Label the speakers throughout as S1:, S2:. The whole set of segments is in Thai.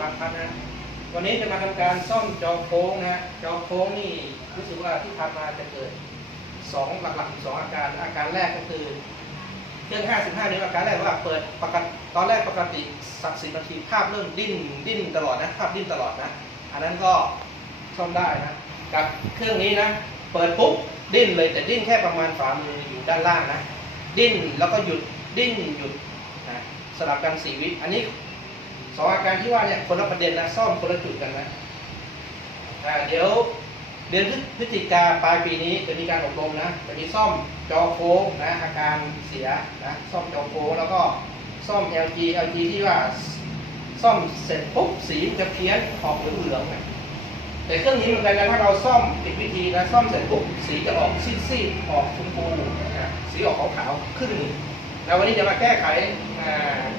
S1: ปากพัดนะวันนี้จะมาทำการซ่อมจอโค้งนะฮะจอโค้งนี่รู้สึกว่าที่ทำมาจะเกิดสองหลักๆสองอาการอาการแรกก็คือเครื่อง 55 นิ้วอาการแรกว่าเปิดปกติตอนแรกปกติสักสิบนาทีภาพเริ่มดิ้นดิ้นตลอดนะภาพดิ้นตลอดนะ อันนั้นก็ซ่อมได้นะกับเครื่องนี้นะเปิดปุ๊บดิ้นเลยแต่ดิ้นแค่ประมาณฝ่ามืออยู่ด้านล่างนะ ดิ้นแล้วก็หยุดดิ้นหยุดนะสลับกันสี่วิอันนี้ สองอาการที่ว่าเนี่ยคนละประเด็นนะซ่อมคนละจุดกันนะอ่าเดี๋ยวเดือนพฤศจิกาปลายปีนี้จะมีการอบรมนะจะมีซ่อมจอโค้งนะอาการเสียนะซ่อมจอโค้งแล้วก็ซ่อม LG LG ที่ว่าซ่อมเสร็จปุ๊บสีจะเพี้ยนออกเหลืองๆนะแต่เครื่องนี้เหมือนกันนะถ้าเราซ่อมผิดวิธีนะซ่อมเสร็จปุ๊บสีจะออกซีดๆออกชมพูนะสีออกขาวๆครึ่งหนึ่งแล้ววันนี้จะมาแก้ไข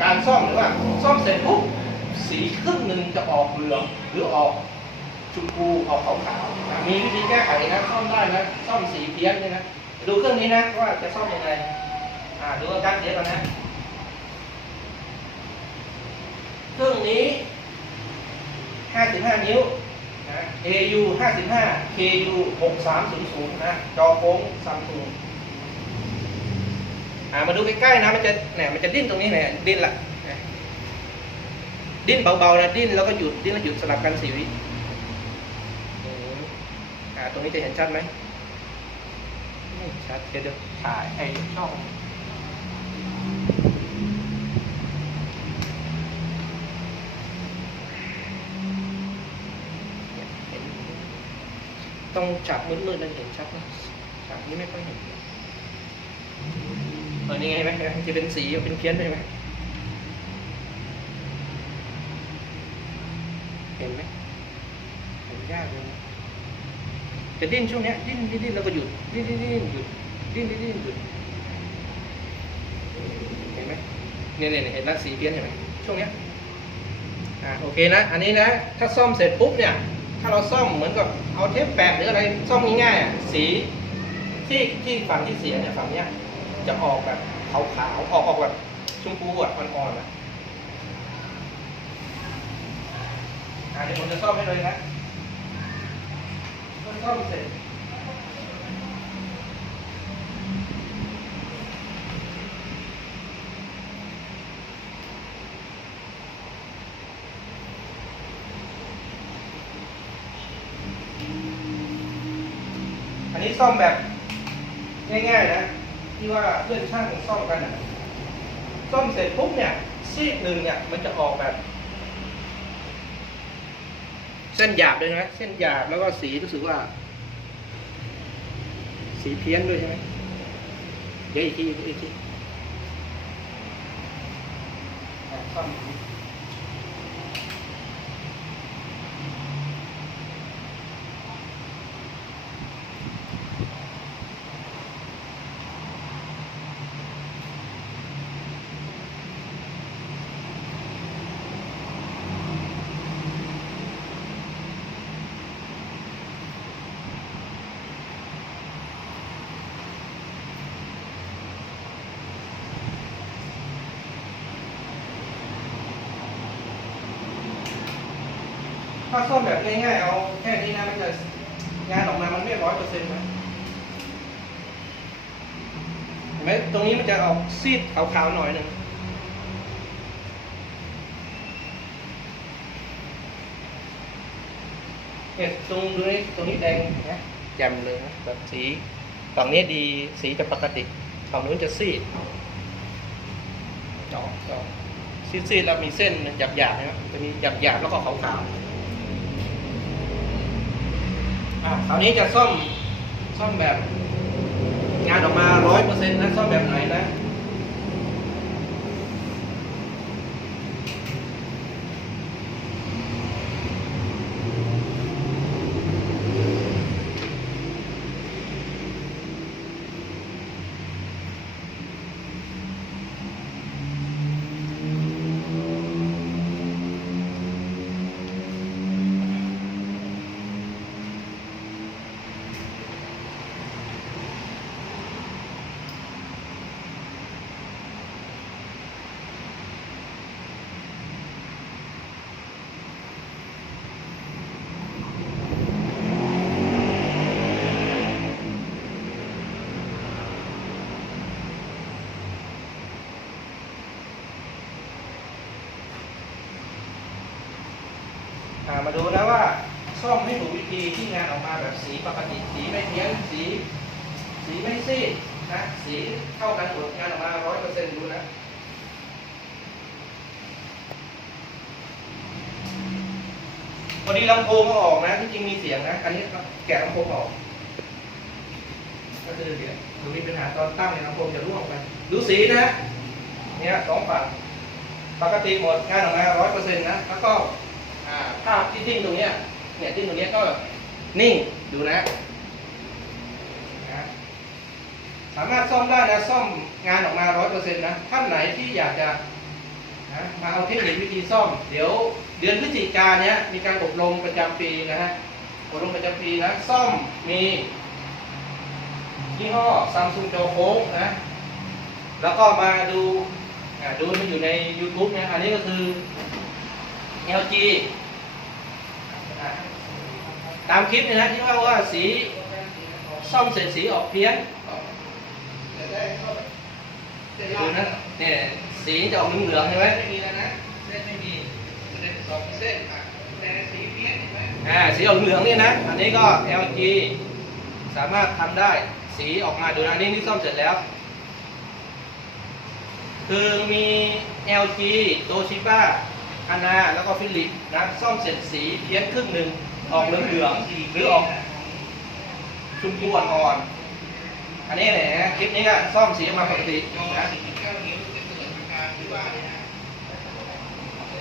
S1: การซ่อมหรือว่าซ่อมเสร็จปุ๊บ สีครึ่งหนึ่งจะออกเหลืองหรือออกชมพูออกขาวๆมีวิธีแก้ไขนะซ่อมได้นะซ่อมสีเพี้ยนเนี่ยนะดูเครื่องนี้นะว่าจะซ่อมยังไงอ่าดูอาการเสียก่อนนะเครื่องนี้ 55 นิ้วนะ AU 55 KU 6300 นะจอโค้งซัมซุงอ่ามาดูใกล้ๆนะมันจะเนี่ยมันจะดิ้นตรงนี้เนี่ยดิ้นละ ดิ้นเบาๆนะดิ้นแล้วก็หยุดดิ้นแล้วหยุดสลับกันสี่วิอืมอ่าตรงนี้จะเห็นชัดไหมไม่ชัดเดี๋ยวเดี๋ยวถ่ายไอ้ช่องเนี่ยเห็นต้องจับมืดๆนั่นเห็นชัดนะฉากนี้ไม่ค่อยเห็นเออนี่ไงเห็นไหมจะเป็นสีเป็นเพี้ยนใช่ไหม เห็นไหมเห็นยากเลยนะจะดิ้นช่วงนี้ดิ้นดิ้นดิ้นแล้วก็หยุดดิ้นดิ้นดิ้นหยุดดิ้นดิ้นดิ้นหยุดเห็นไหมเนี่ยเนี่ยเห็นแล้วสีเพี้ยนเห็นไหมช่วงนี้อ่าโอเคนะอันนี้นะ ถ้าซ่อมเสร็จปุ๊บเนี่ย ถ้าเราซ่อมเหมือนกับเอาเทปแปะหรืออะไรซ่อมง่ายๆสีที่ที่ฝั่งที่เสียเนี่ยฝั่งเนี้ยจะออกแบบขาวๆออกออกแบบชมพูอะอ่อนๆนะอ่าเดี๋ยวผมจะซ่อมให้เลยนะซ่อมเสร็จอันนี้ซ่อมแบบง่ายๆนะที่ว่าเพื่อนช่างซ่อมกันนะซ่อมเสร็จปุ๊บเนี่ยซีกหนึ่งเนี่ยมันจะออกแบบ ส้นหยาบเลยนะเส้นหยาบแล้วก็สีรู้สึกว่า สีเพี้ยนด้วยใช่ไหมเดี๋ยวอีกทีอีกที ถ้าซ่อมแบบง่ายๆเอาแค่นี้นะมันจะงานออกมามันไม่ร้อยเปอร์เซ็นต์นะเห็นไหมตรงนี้มันจะออกซีดขาวๆหน่อยหนึ่งเนี่ยตรงนี้ตรงนี้แดงนะแจ่มเลยนะแบบสีฝั่งนี้ดีสีจะปกติฝั่งนู้นจะซีดจอกจอกซีดซีดแล้วมีเส้นหยาบๆนะครับจะมีหยาบหยาบๆแล้วก็ขาวๆ อะคราวนี้จะซ่อมซ่อมแบบ งานออกมาร้อยเปอร์เซ็นต์นะซ่อมแบบไหนนะ มาดูนะว่าซ่อมให้ถูกวิธีที่งานออกมาแบบสีปกติสีไม่เพี้ยนสี สีไม่ซีดนะสีเท่ากันหมดงานออกมาร้อยเปอร์เซ็นต์ดูนะพอดีลำโพงก็ออกนะที่จริงมีเสียงนะอันนี้แกะลำโพงออก ก็คือเดี๋ยวดูมีปัญหาตอนตั้งเนี่ยลำโพงจะร่วงไปดูสีนะเนี่ยสองฝั่งปกติหมดงานออกมาร้อยเปอร์เซ็นต์นะแล้วก็ อ่าภาพที่ทิ้งตรงเนี้ยเนี่ยทิ้งตรงเนี้ยก็นิ่งดูนะนะสามารถซ่อมได้นะซ่อมงานออกมาร้อยเปอร์เซ็นต์นะท่านไหนที่อยากจะนะมาเอาเทคนิควิธีซ่อม เดี๋ยวเดือนพฤศจิกายนเนี้ยมีการอบรมประจำปีนะฮะอบรมประจำปีนะซ่อมมียี่ห้อซัมซุงโจโค้งนะ แล้วก็มาดูดูมันอยู่ใน YouTube เนี่ยอันนี้ก็คือ LG ตามคลิปเนยนะที่ว่าว่าสีซ่อมเสร็จสีออกเพี้ยนดูนะเนี่ยสีจะออกเหลืองใช่ไหม
S2: ไม่มีแล้วนะเส้นไม่มีเส้นสองเส้นอะแต่สีเพี้ยนเห็นไหม
S1: อ่าสีออกเหลืองนี่นะ อันนี้ก็ LG สามารถทำได้สีออกมาดูนะอันนี้นี่ซ่อมเสร็จแล้ว คือมี LG โตชิบ้า ฮานาแล้วก็ฟิลิปนะซ่อมเสร็จสีเพี้ยนครึ่งหนึ่งออกเหลืองๆหรือออกชมพูอ่อนๆอันนี้แหละนะคลิปนี้ก็ซ่อมสีออกมาปกตินะ
S2: เดอาการที่ว่าเนี่ยนะ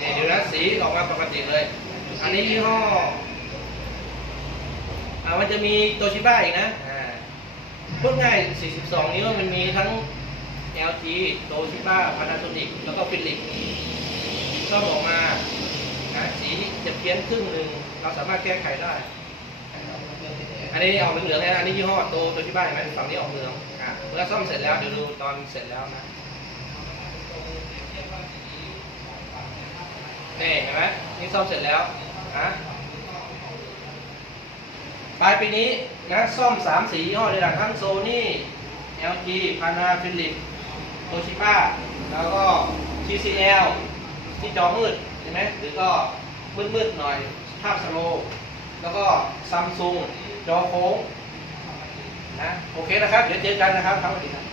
S1: นี่ดูนะสีออกมาปกติเลย อันนี้ยี่ห้ออ่ามันจะมีโตชิบ้าอีกนะอ่าพูดง่าย 42 นิ้วมันมีทั้ง LG โตชิบ้า Panasonic แล้วก็ Philips ซ่อมออกมานะสีจะเพี้ยนครึ่งหนึ่งเราสามารถแก้ไขได้ อันนี้ออกเหลืองๆนะอันนี้ยี่ห้อโตโตชิบ้าเห็นไหมฝั่งนี้ออกเหลืองอะเมื่อซ่อมเสร็จแล้วเดี๋ยวดูตอนเสร็จแล้วนะนี่เห็นไหมนี่ซ่อมเสร็จแล้วนะปลายปีนี้นะซ่อมสามสียี่ห้อเลยนะทั้งโซนี่ LG พานาฟิลิปโตชิบ้าแล้วก็ TCL ที่จอมืดใช่ไหมหรือก็มืดๆหน่อยภาพสโลแล้วก็ซัมซุงจอโค้งนะโอเคนะครับ เดี๋ยวเจอกันนะครับครับสวัสดีครับ